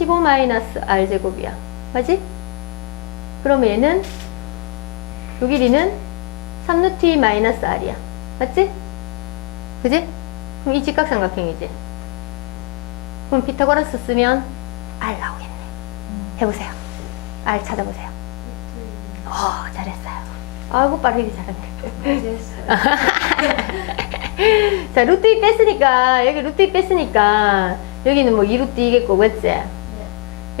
15 마이너스 r 제곱이야. 맞지? 그럼 얘는 요 길이는 3루트 2 마이너스 r이야. 맞지? 그지? 그럼 이 직각삼각형이지. 그럼 피타고라스 쓰면 r 나오겠네. 해보세요. r 찾아보세요. 어, 잘했어요. 아이고 빠르게 잘하네. 자, 루트 2 뺐으니까, 여기 루트 2 뺐으니까, 여기는 뭐 2루트 2겠고, 맞지?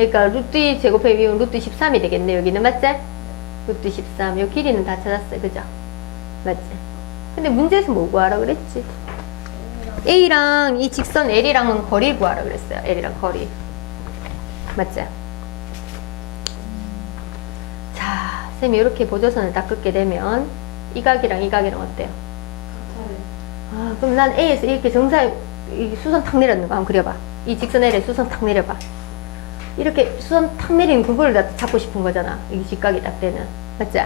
그러니까 루트 2 제곱해 비우면 루트 13이 되겠네, 여기는, 맞지? 루트 13. 요 길이는 다 찾았어요, 그죠? 맞지? 근데 문제에서 뭐 구하라 그랬지? A랑 이 직선 L이랑은 거리 구하라 그랬어요. L이랑 거리. 맞지? 자, 쌤이 이렇게 보조선을 딱 긋게 되면 이 각이랑 이 각이랑 어때요? 아, 그럼 난 A에서 이렇게 정사, 이 수선 탁 내렸는 거 한번 그려봐. 이 직선 L에 수선 탁 내려봐. 이렇게 수선 탁 그걸 나 잡고 싶은 거잖아. 이 직각이 딱 되는. 맞지?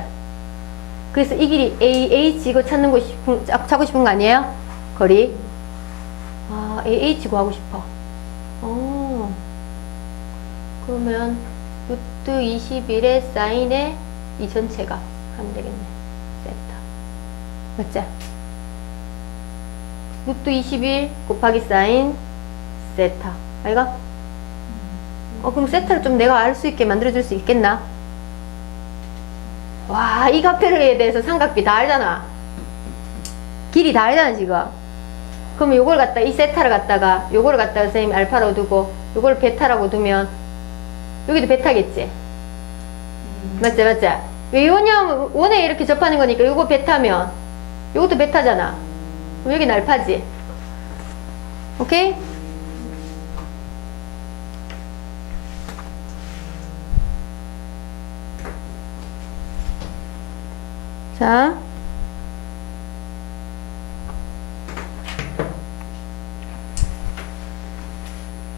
그래서 이 길이 A, H 이거 찾는 거 싶은, 잡- 찾고 싶은 거 아니에요? 거리. 아, A, H 구하고 싶어. 어. 그러면 루트 21의 사인의 이 전체가 하면 되겠네. 세타. 맞지? 루트 21 곱하기 사인 세타. 아이가? 어, 그럼 세타를 좀 내가 알 수 있게 만들어줄 수 있겠나? 와, 이 가페르에 대해서 삼각비 다 알잖아. 길이 다 알잖아, 지금. 그럼 요걸 갖다, 이 세타를 갖다가, 요걸 갖다가 선생님이 알파로 두고, 요걸 베타라고 두면, 여기도 베타겠지? 맞지, 맞지? 왜 요냐면, 원에 이렇게 접하는 거니까, 요거 베타면, 요것도 베타잖아. 그럼 여기는 알파지? 오케이? 자.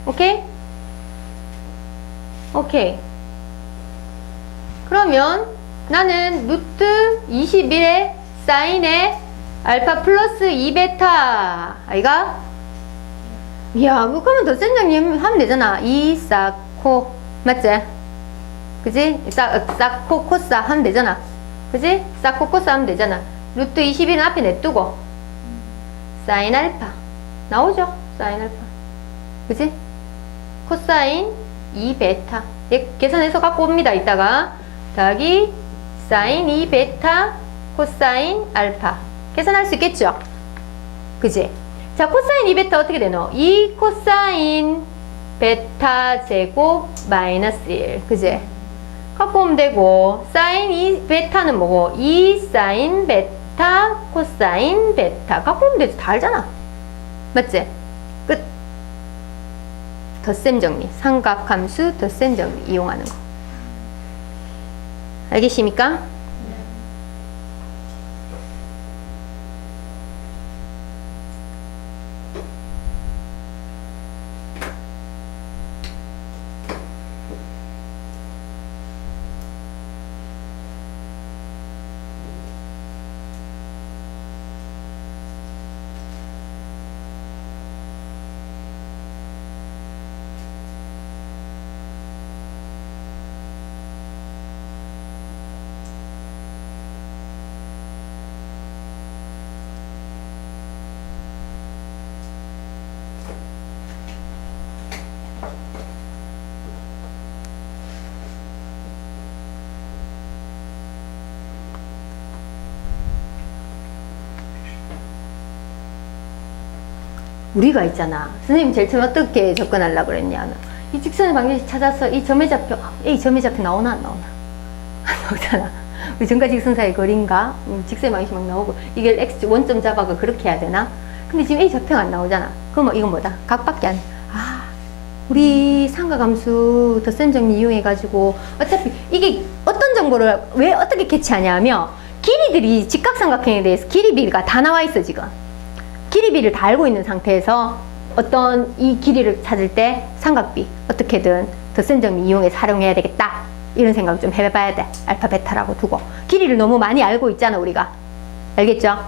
오케이? 오케이. 그러면 나는 루트 21의 사인의 알파 플러스 2베타 아이가? 이야 그거면 더 센장님 하면 되잖아 2 사코 맞지? 그지? 사, 사코 코사 하면 되잖아 그지? 사코 코사 하면 되잖아 루트 21은 앞에 냅두고 사인 알파 나오죠? 사인 알파 그지? 코사인 2베타 예, 계산해서 갖고 옵니다 이따가 더하기 사인 2베타 코사인 알파 계산할 수 있겠죠? 그지? 자 코사인 2베타 어떻게 되노? 2 코사인 베타 제곱 마이너스 1 그지? 갖고 되고 사인 2 베타는 뭐고? 2 사인 베타 코사인 베타. 갖고 되지. 다 알잖아. 맞지? 끝. 덧셈 정리. 삼각함수 덧셈 정리. 이용하는 거. 알겠습니까? 우리가 있잖아. 선생님 제일 처음 어떻게 접근하려고 그랬냐. 이 직선의 방정식 찾아서 이 점의 좌표, 아, 이 점의 좌표 나오나 안 나오나? 안 나오잖아. 우리 점과 직선 사이 거리인가? 음, 직선의 방정식 막 나오고 이게 x 원점 잡아가 그렇게 해야 되나? 근데 지금 A 좌표가 안 나오잖아. 그럼 뭐 이건 뭐다? 각밖에 안. 아, 우리 삼각함수 덧셈 정리 이용해가지고 어차피 이게 어떤 정보를 왜 어떻게 캐치하냐면 길이들이 직각삼각형에 대해서 길이 비가 다 나와 있어 지금. 길이비를 다 알고 있는 상태에서 어떤 이 길이를 찾을 때 삼각비 어떻게든 덧셈 정리 이용해서 활용해야 되겠다 이런 생각 좀 해봐야 돼 알파 베타라고 두고 길이를 너무 많이 알고 있잖아 우리가 알겠죠?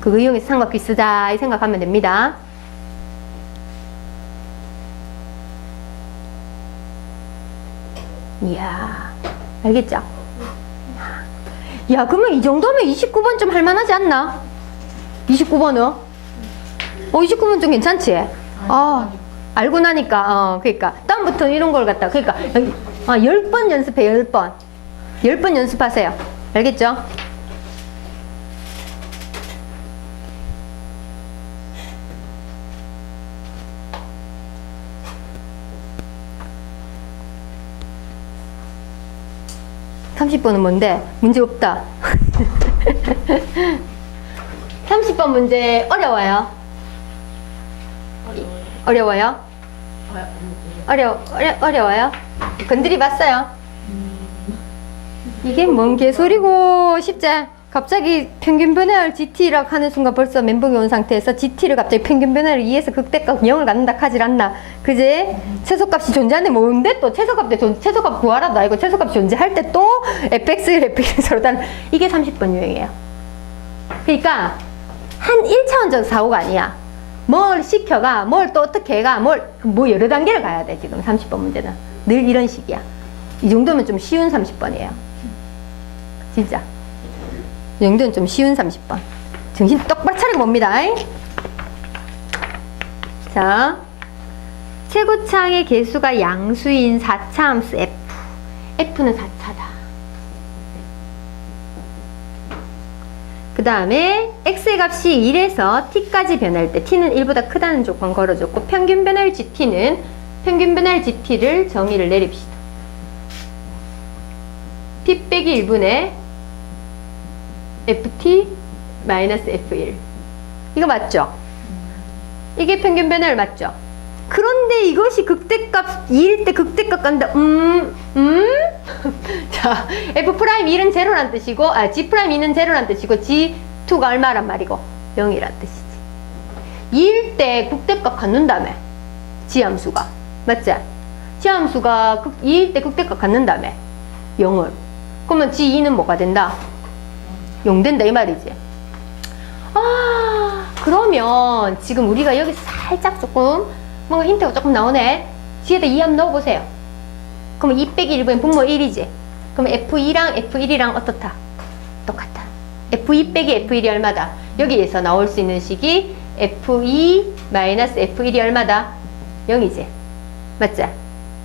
그거 이용해서 삼각비 쓰자 이 생각하면 됩니다 이야, 알겠죠? 야, 그러면 이 정도면 29번 좀 할만하지 않나? 29번은? 어, 29번 좀 괜찮지? 아, 알고 나니까, 어, 그니까. 다음부터 이런 걸 갖다, 그니까, 아, 10번 연습해, 10번. 10번 연습하세요. 알겠죠? 삼십 번은 뭔데? 문제 없다. 30번 문제 어려워요. 어려워요? 어려, 어려, 어려워요? 건드리 봤어요? 이게 뭔 개소리고, 쉽지? 갑자기 평균 변화율 GT라고 하는 순간 벌써 멘붕이 온 상태에서 GT를 갑자기 평균 변화율 2에서 극대값 0을 갖는다 하질 않나. 그지? 최소값이 존재하는데 뭔데 또 최소값 때 존, 최소값 구하라도 아니고 최소값이 존재할 때 또 fx, fx 서로 이게 30번 유형이에요. 그러니까 한 1차원적 사고가 아니야. 뭘 시켜가, 뭘 또 어떻게 해가, 뭘, 뭐 여러 단계를 가야 돼, 지금 30번 문제는. 늘 이런 식이야. 이 정도면 좀 쉬운 30번이에요. 진짜. 이 정도는 좀 쉬운 30번. 정신 똑바로 차리고 봅니다. 자, 최고차항의 개수가 양수인 4차 함수 f. f는 4차다. 그 다음에 x의 값이 1에서 t까지 변할 때 t는 1보다 크다는 조건 걸어줬고 평균 변화율 gt는 평균 변화율 gt를 정의를 내립시다. t 빼기 1분의 ft 마이너스 f1 이거 맞죠? 이게 평균 변화율 맞죠? 그런데 이것이 극대값 2일 때 극대값 간다. 음, 음. 자, f 프라임 1은 제로란 뜻이고, 아, g 프라임 2는 제로란 뜻이고, g2가 얼마란 말이고, 0이란 뜻이지. 2일 때 극대값 갖는다며. g 함수가. 맞지? g 함수가 극, 2일 때 극대값 갖는다며. 0을. 그러면 g2는 뭐가 된다? 0 된다, 이 말이지. 아, 그러면 지금 우리가 여기서 살짝 조금 뭔가 힌트가 조금 나오네. 뒤에다 2 한번 넣어보세요. 그러면 2 빼기 1분의 분모 1이지. 그럼 F2랑 F1이랑 어떻다? 똑같다. F2 빼기 F1이 얼마다? 여기에서 나올 수 있는 식이 F2 마이너스 F1이 얼마다? 0이지. 맞지?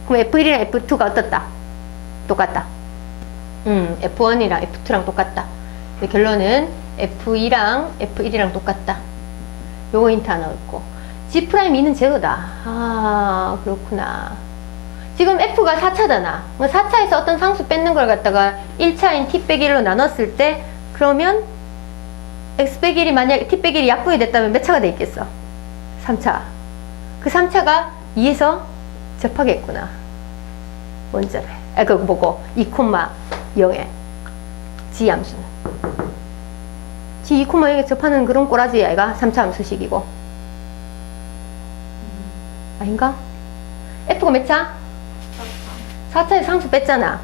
그럼 F1이랑 F2가 어떻다? 똑같다. 음, F1이랑 F2랑 똑같다. 결론은 F2랑 F1이랑 똑같다. 요거 힌트 하나 있고. G 프라임 2는 제거다. 아, 그렇구나. 지금 F가 4차잖아. 4차에서 어떤 상수 뺏는 걸 갖다가 1차인 T 빼기 1로 나눴을 때, 그러면 X 빼기 1이 만약 T 빼기 1이 약분이 됐다면 몇 차가 돼 있겠어? 3차. 그 3차가 2에서 접하겠구나. 원점에. 아, 그거 보고 2,0에 G 함수는. G 2,0에 접하는 그런 꼬라지 아이가 3차 함수식이고. 아닌가? F가 몇 차? 4차에 상수 뺐잖아.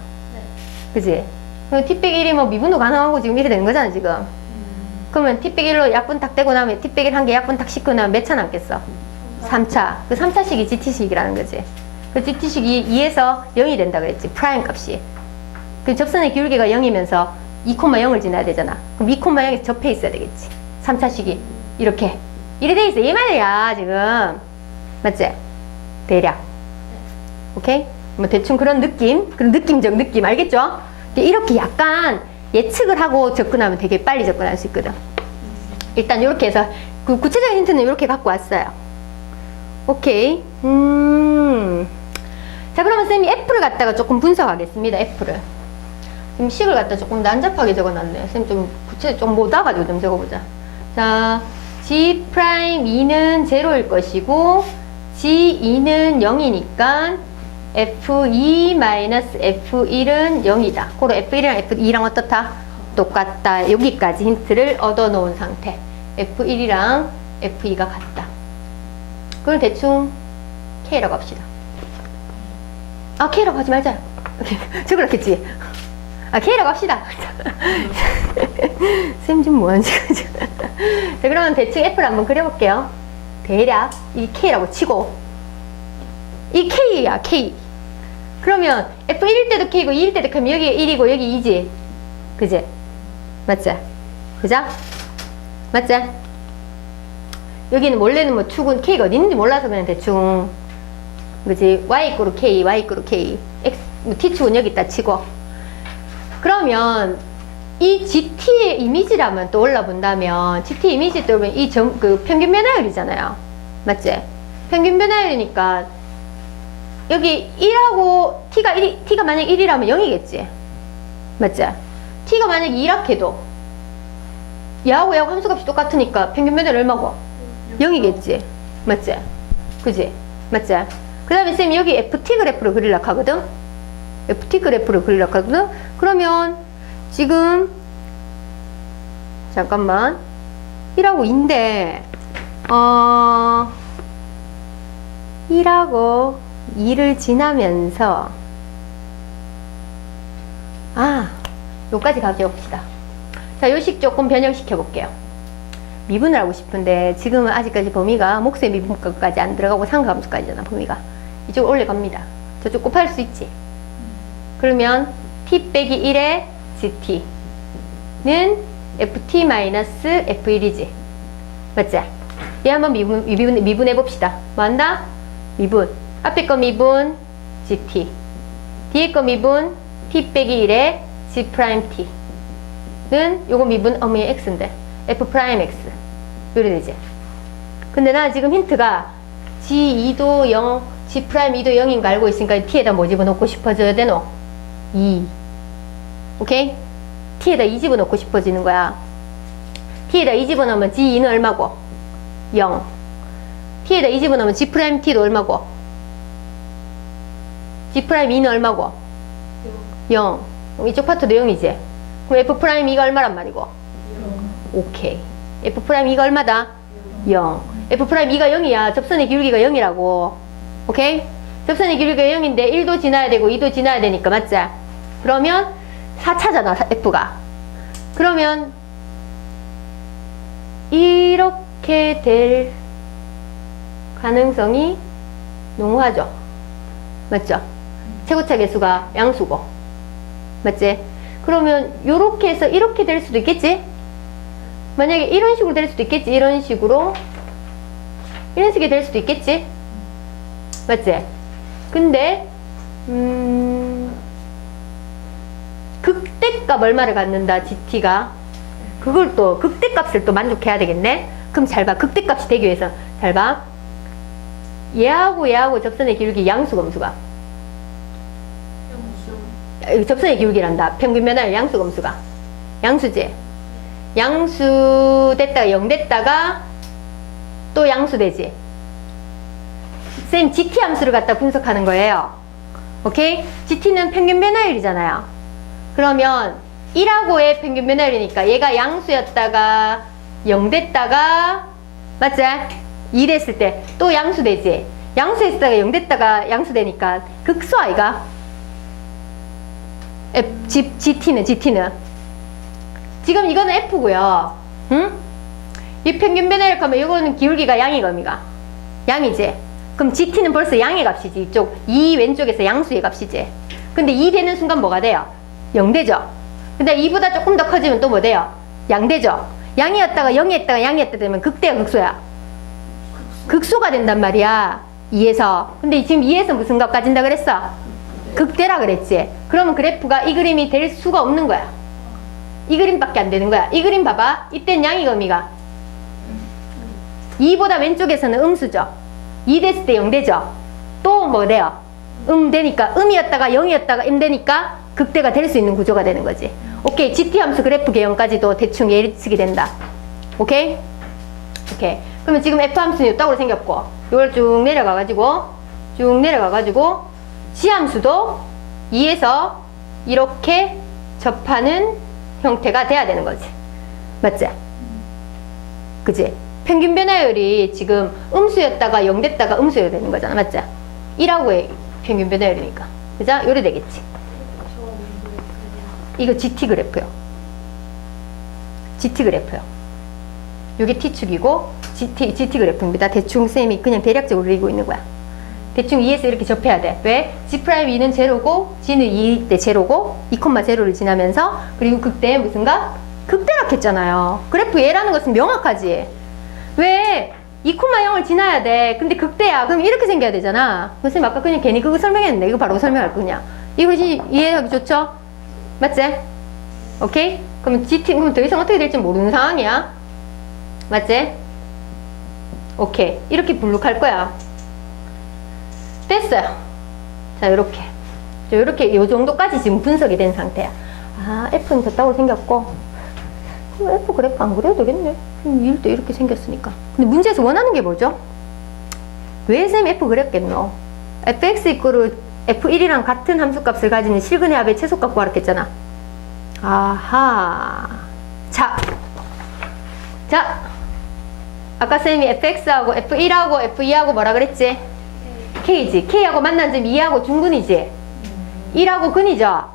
그지? 그럼 빼기 1이 뭐 미분도 가능하고 지금 이렇게 되는 거잖아, 지금. 그러면 T 빼기 1로 약분 딱 떼고 나면 빼기 1한 개 약분 딱 씻고 나면 몇 차 남겠어? 3차. 그 3차식이 GT식이라는 거지. 그 GT식이 2에서 0이 된다 그랬지. 프라임 값이. 그 접선의 기울기가 0이면서 2,0을 지나야 되잖아. 그럼 2,0에 접해 있어야 되겠지. 3차식이. 이렇게. 이래 돼 있어. 이 말이야, 지금. 맞지? 대략. 오케이? 뭐 대충 그런 느낌, 그런 느낌적 느낌 알겠죠? 이렇게 약간 예측을 하고 접근하면 되게 빨리 접근할 수 있거든. 일단 이렇게 해서 그 구체적인 힌트는 이렇게 갖고 왔어요. 오케이. 음. 자 그러면 쌤이 F를 갖다가 조금 분석하겠습니다. F를. 지금 식을 갖다 조금 난잡하게 적어놨네요. 쌤 좀 구체 좀 못 와가지고 좀 적어보자. 자, G 프라임 2는 제로일 것이고 G2는 0이니까 F2 마이너스 F1은 0이다. 고로 F1이랑 F2랑 어떻다? 똑같다. 여기까지 힌트를 얻어 놓은 상태. F1이랑 F2가 같다. 그걸 대충 K라고 합시다. 아, K라고 하지 말자. 저 그렇겠지. 아, K라고 합시다. 쌤 지금 뭐하지? 자, 그러면 대충 F를 한번 그려볼게요. 대략 이 K라고 치고 이 K야 K 그러면 F1일 때도 K고 2일 때도 K면 여기 1이고 여기 2지. 그지? 맞지? 그죠? 맞지? 여기는 원래는 뭐 축은 K가 어디 있는지 몰라서 그냥 대충 그지? Y 이꼬르 K, Y 이꼬르 K, X, 뭐 T축은 여기 있다 치고 그러면 이 GT의 이미지라면 또 올라본다면 GT 이미지 떠오르면 이 점, 그 평균 변화율이잖아요. 맞지? 평균 변화율이니까 여기 1하고 T가 1, T가 만약 1이라면 0이겠지. 맞지? T가 만약 2라 해도 얘하고 얘하고 함수값이 똑같으니까 평균 변화율 얼마고? 0이겠지. 맞지? 그지? 맞지? 그 다음에 쌤 여기 FT 그래프를 그리려고 하거든? FT 그래프를 그리려고 하거든? 그러면 지금 잠깐만 1하고 2인데 어 1하고 2를 지나면서 아 요까지 가져옵시다. 자 요식 조금 변형시켜 볼게요. 미분을 하고 싶은데 지금은 아직까지 범위가 목수의 미분값까지 안 들어가고 상가함수까지잖아 범위가. 이쪽 올려갑니다. 저쪽 곱할 수 있지? 그러면 t 빼기 1의 gt는 ft 마이너스 f1이지. 맞지? 얘 한번 미분, 미분, 미분해 봅시다. 뭐 한다? 미분 앞에 거 미분 gt 뒤에 거 미분 t 빼기 1의 g 프라임 t는 요거 미분 어머니 x인데 f 프라임 x 요래 되지 근데 나 지금 힌트가 g2도 0 g 프라임 2도 0인 거 알고 있으니까 t에다 뭐 집어넣고 싶어져야 되노? 2 오케이? t에다 2 집어넣고 싶어지는 거야 t에다 2 집어넣으면 g2는 얼마고? 0 t에다 2 집어넣으면 g 프라임 t도 얼마고? G 프라임 2는 얼마고? 0 그럼 이쪽 파트도 0이지 그럼 f 프라임 2가 얼마란 말이고? 오케이 f 프라임 2가 얼마다? 0 f 프라임 2가 0이야 접선의 기울기가 0이라고 오케이? 접선의 기울기가 0인데 1도 지나야 되고 2도 지나야 되니까 맞지? 그러면 4차잖아 f가 그러면 이렇게 될 가능성이 농후하죠 맞죠? 최고차 개수가 양수고. 맞지? 그러면 이렇게 해서 이렇게 될 수도 있겠지? 만약에 이런 식으로 될 수도 있겠지? 이런 식으로? 이런 식이 될 수도 있겠지? 맞지? 근데 음 극대값 얼마를 갖는다 GT가? 그걸 또 극대값을 또 만족해야 되겠네? 그럼 잘 봐. 극대값이 되기 위해서. 잘봐. 얘하고 얘하고 접선의 기울기 양수 검수가 아, 접선의 기울기란다. 평균 변화율 양수 검수가. 양수지 양수 됐다가 0 됐다가 또 양수 되지. 쌤 GT 함수를 갖다 분석하는 거예요. 오케이? GT는 평균 변화율이잖아요. 그러면 1하고의 평균 변화율이니까 얘가 양수였다가 0 됐다가 맞지? 2 됐을 때 또 양수 되지. 양수했다가 0 됐다가 양수 되니까 극수 아이가? F, G, GT는 GT는 지금 이거는 F고요 응? 이 평균 변화율 하면 이거는 기울기가 양이 겁니까? 양이지 그럼 GT는 벌써 양의 값이지 이쪽 이 왼쪽에서 양수의 값이지 근데 2 되는 순간 뭐가 돼요? 0 되죠 근데 2보다 조금 더 커지면 또 뭐 돼요? 양 되죠 양이었다가 0이 했다가 양이 했다 되면 극대야 극소야 극소가 된단 말이야 2에서 근데 지금 2에서 무슨 값 가진다 그랬어? 극대라 그랬지. 그러면 그래프가 이 그림이 될 수가 없는 거야. 이 그림밖에 안 되는 거야. 이 그림 봐봐. 이땐 양이 검이가. 2보다 왼쪽에서는 음수죠. 2 됐을 때 0 되죠. 또 뭐 돼요? 음 되니까 음이었다가 0이었다가 임 되니까 극대가 될 수 있는 구조가 되는 거지. 오케이. GT 함수 그래프 개형까지도 대충 예측이 된다. 오케이? 오케이. 그러면 지금 F 함수는 이따구로 생겼고 이걸 쭉 내려가 가지고 쭉 내려가 가지고 G 함수도 2에서 이렇게 접하는 형태가 돼야 되는 거지. 맞지? 그지? 평균 변화율이 지금 음수였다가 0 됐다가 음수가 되는 거잖아. 맞지? 1하고 의 평균 변화율이니까. 그죠? 요래 되겠지. 이거 GT 그래프요. GT 그래프요. 요게 T축이고 GT, GT 그래프입니다. 대충 쌤이 그냥 대략적으로 그리고 있는 거야 대충 2에서 이렇게 접해야 돼. 왜? G 프라임 2는 제로고 G는 2때 제로고 2, 제로를 지나면서 그리고 극대 무슨가? 극대락했잖아요. 그래프 얘라는 것은 명확하지. 왜? 2, 0을 지나야 돼. 근데 극대야. 그럼 이렇게 생겨야 되잖아. 선생님 아까 그냥 괜히 그거 설명했는데 이거 바로 설명할 거냐. 이거 이- 이해하기 좋죠? 맞지? 오케이? 그럼 GT, 그럼 더 이상 어떻게 될지 모르는 상황이야. 맞지? 오케이. 이렇게 블록할 거야. 됐어요. 자, 요렇게. 자, 요렇게 요 정도까지 지금 분석이 된 상태야. 아, F는 됐다고 생겼고. 그럼 F 그래프 안 그려도 되겠네. 그럼 이럴 때 이렇게 생겼으니까. 근데 문제에서 원하는 게 뭐죠? 왜 쌤 F 그렸겠노? fx 이꼬르 f1이랑 같은 함수값을 가지는 실근의 합의 최소값 구하라 했잖아. 아하. 자. 자. 아까 쌤이 fx하고 f1하고 f2하고 뭐라 그랬지? K지. k하고 만난 점 2하고 중근이지. 1하고 근이죠.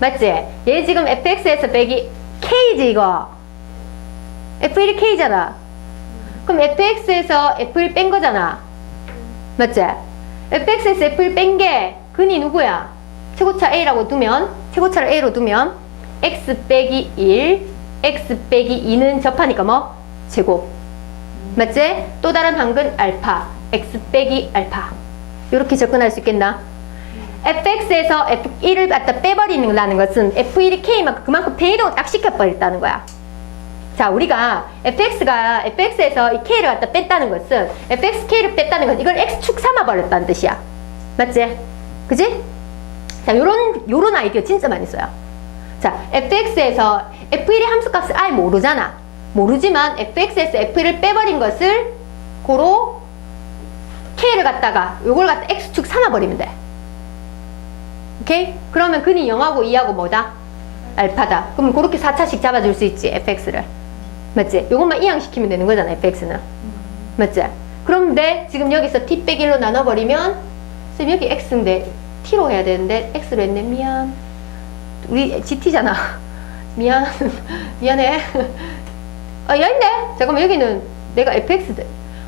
맞지? 얘 지금 fx에서 빼기 k지 이거. f1이 k잖아. 그럼 fx에서 f1 뺀 거잖아. 맞지? fx에서 f를 뺀게 근이 누구야? 최고차 a라고 두면 최고차를 a로 두면 x 빼기 1 x 빼기 2는 접하니까 뭐? 제곱 맞지? 또 다른 한근 알파 x 빼기 알파 이렇게 접근할 수 있겠나? fx에서 f1을 갖다 빼버리는 것은 f1이 k만큼 그만큼 대이동을 딱 시켜버렸다는 거야 자, 우리가 fx가 fx에서 이 k를 갖다 뺐다는 것은 fx k를 뺐다는 건 이걸 x축 삼아 버렸다는 뜻이야. 맞지? 그지? 자, 요런 요런 아이디어 진짜 많이 써요. 자, fx에서 f1의 함수값을 아예 모르잖아. 모르지만 fx에서 f1을 빼버린 것을 고로 k를 갖다가 요걸 갖다 x축 삼아 버리면 돼. 오케이? 그러면 근이 0하고 2하고 뭐다? 알파다. 그럼 그렇게 4차씩 잡아줄 수 있지, fx를. 맞지? 요것만 이항시키면 되는 거잖아, fx는. 맞지? 그런데 지금 여기서 t 빼기 1로 나눠버리면 쌤 여기 x인데 t로 해야 되는데 x로 했네. 미안. 우리 gt잖아. 미안. 미안해. 아, 여있네. 잠깐만, 여기는 내가 fx.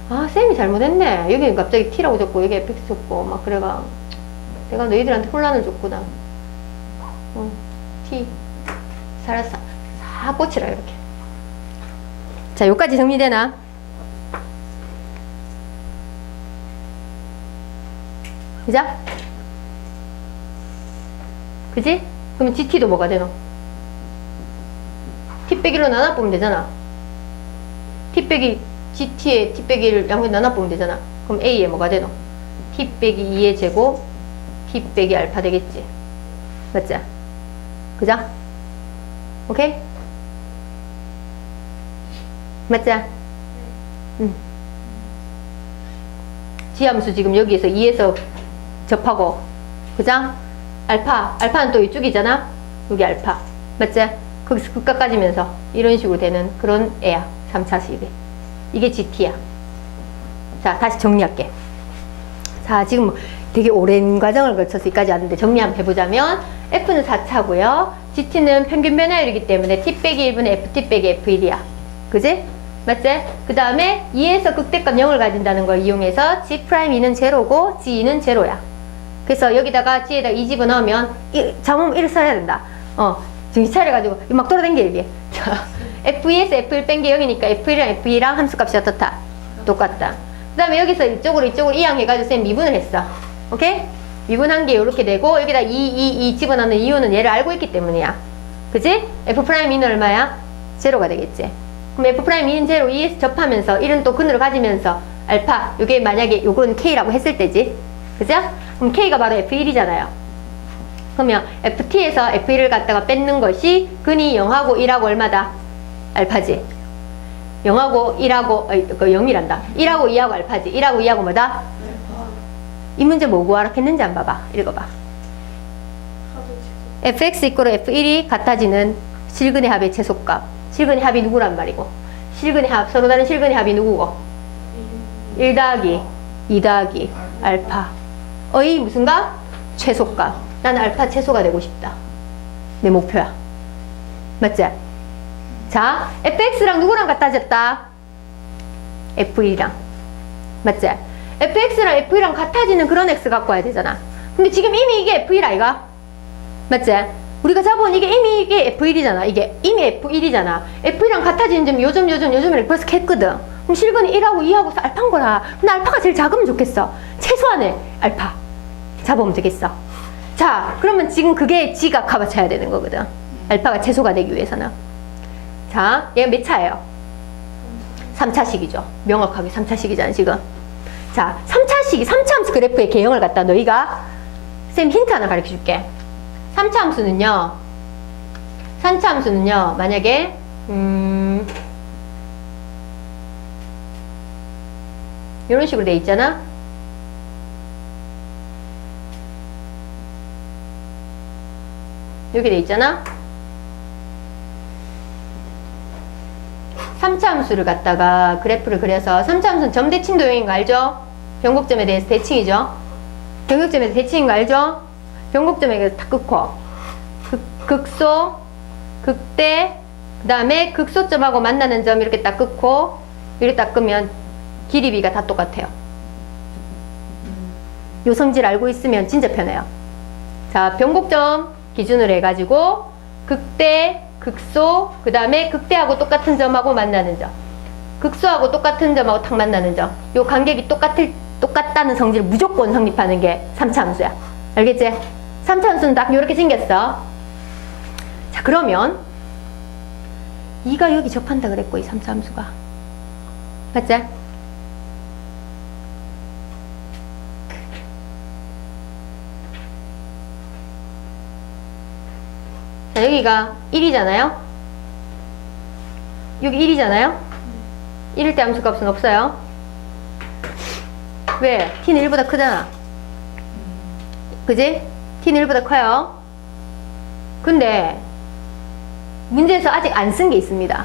돼. 아, 쌤이 잘못했네. 여기는 갑자기 t라고 적고, 여기 fx 적고, 막 그래가. 내가 너희들한테 혼란을 줬구나. 응, t. 살았어. 싹 꽂히라, 이렇게. 자, 여기까지 정리되나? 그죠? 그지? 그럼 GT도 뭐가 되노? T 빼기로 나눠 보면 되잖아. T 빼기 GT에 T 빼기를 양면 나눠 보면 되잖아. 그럼 A에 뭐가 되노? T 빼기 2의 제곱 T 빼기 알파 되겠지. 맞지? 그죠? 오케이? 맞지? 응. 지함수 지금 여기에서 2에서 접하고 그죠? 알파 알파는 또 이쪽이잖아 여기 알파 맞지? 거기서 극각 가지면서 이런 식으로 되는 그런 애야 3차식이 이게 GT야 자 다시 정리할게 자 지금 뭐 되게 오랜 과정을 거쳐서 여기까지 왔는데 정리 한번 해보자면 F는 4차고요 GT는 평균 변화율이기 때문에 T 빼기 1분의 FT 빼기 F1이야 그지? 맞지? 그 다음에 2에서 극대값 0을 가진다는 걸 이용해서 G'2는 제로고 G는 제로야. 그래서 여기다가 G에다 2 집어넣으면 이, 잠음 이렇게 써야 된다. 어, 정신 차려가지고 막 돌아다니게 이게. 자, F2에서 F1 뺀게 0이니까 F1이랑 F2랑 함수값이 어떻다? 똑같다. 그 다음에 여기서 이쪽으로 이쪽으로 이항 해가지고 쌤 미분을 했어. 오케이? 미분한 게 이렇게 되고 여기다 2, 2, 2 집어넣는 이유는 얘를 알고 있기 때문이야. 그지? F'E는 얼마야? 제로가 되겠지. 그럼 F'E는 제로 2에서 접하면서 1은 또 근으로 가지면서 알파 이게 만약에 요건 K라고 했을 때지. 그죠? 그럼 K가 바로 F1이잖아요. 그러면 FT에서 F1을 갖다가 뺏는 것이 근이 0하고 1하고 얼마다? 알파지. 0하고 1하고 어이, 그 0이란다. 1하고 2하고 알파지. 1하고 2하고 뭐다? 이 문제 뭐 구하라 했는지 안 봐봐. 읽어봐. fx 이꼬르 f1이 같아지는 실근의 합의 최소값. 실근의 합이 누구란 말이고. 실근의 합, 서로 다른 실근의 합이 누구고? 1 더하기 2 더하기 알파. 의 무슨가? 최소값. 나는 알파 최소가 되고 싶다. 내 목표야. 맞지? 자, fx랑 누구랑 같아졌다? f1이랑. 맞지? fx랑 f랑 같아지는 그런 x 갖고 와야 되잖아. 근데 지금 이미 이게 f1 아이가? 맞지? 우리가 잡아온 이게 이미 이게 f1이잖아. 이게 이미 f1이잖아. f1랑 같아지는 점이 요점 요점 요점이랑 벌써 했거든. 그럼 실근이 1하고 2하고 알파인 거라. 근데 알파가 제일 작으면 좋겠어. 최소한의 알파 잡아오면 되겠어. 자, 그러면 지금 그게 g가 값어쳐야 되는 거거든. 알파가 최소가 되기 위해서는. 자, 얘가 몇 차예요? 3차식이죠. 명확하게 3차식이잖아, 지금. 자, 3차식이, 3차 함수 그래프의 개형을 갖다 너희가 쌤 힌트 하나 가르쳐 줄게. 3차 함수는요, 3차 함수는요, 만약에, 음, 이런 식으로 돼 있잖아? 이렇게 돼 있잖아? 3차 함수를 갖다가 그래프를 그려서 3차 함수는 점대칭 도형인 거 알죠? 변곡점에 대해서 대칭이죠? 변곡점에 대해서 대칭인 거 알죠? 변곡점에 다 끊고 극, 극소, 극대, 그 다음에 극소점하고 만나는 점 이렇게 딱 끊고 이렇게 딱 끄면 길이비가 다 똑같아요. 요 성질 알고 있으면 진짜 편해요. 자, 변곡점 기준으로 해가지고 극대, 극소, 그 다음에 극대하고 똑같은 점하고 만나는 점. 극소하고 똑같은 점하고 탁 만나는 점. 요 간격이 똑같을, 똑같다는 성질을 무조건 성립하는 게 3차 함수야. 알겠지? 3차 함수는 딱 요렇게 생겼어. 자, 그러면 2가 여기 접한다 그랬고, 이 3차 함수가. 맞지? 자, 여기가 1이잖아요? 여기 1이잖아요? 1일 때 함수값은 없어요. 왜? t는 1보다 크잖아. 그지? t는 1보다 커요. 근데 문제에서 아직 안 쓴 게 있습니다.